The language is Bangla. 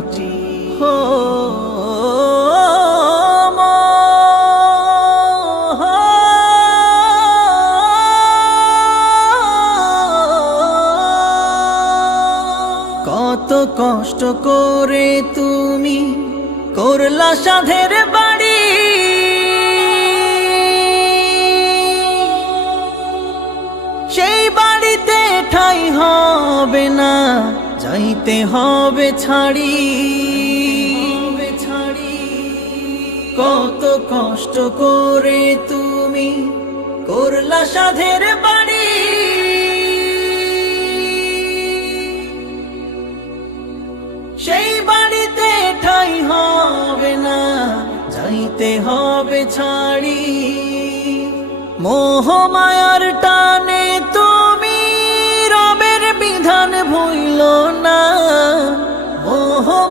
মাটি। হো কত কষ্ট করে তুমি করলা সাধের বাড়ি। সেই বাড়িতে ঠাই না যাইতে হবে ছাড়ি। ছাড়ি। কত কষ্ট করে তুমি করলা সাধের বাড়ি সেই বাড়িতে ঠাই হবে না যাইতে হবে ছাড়ি। মোহ মায়ার টানে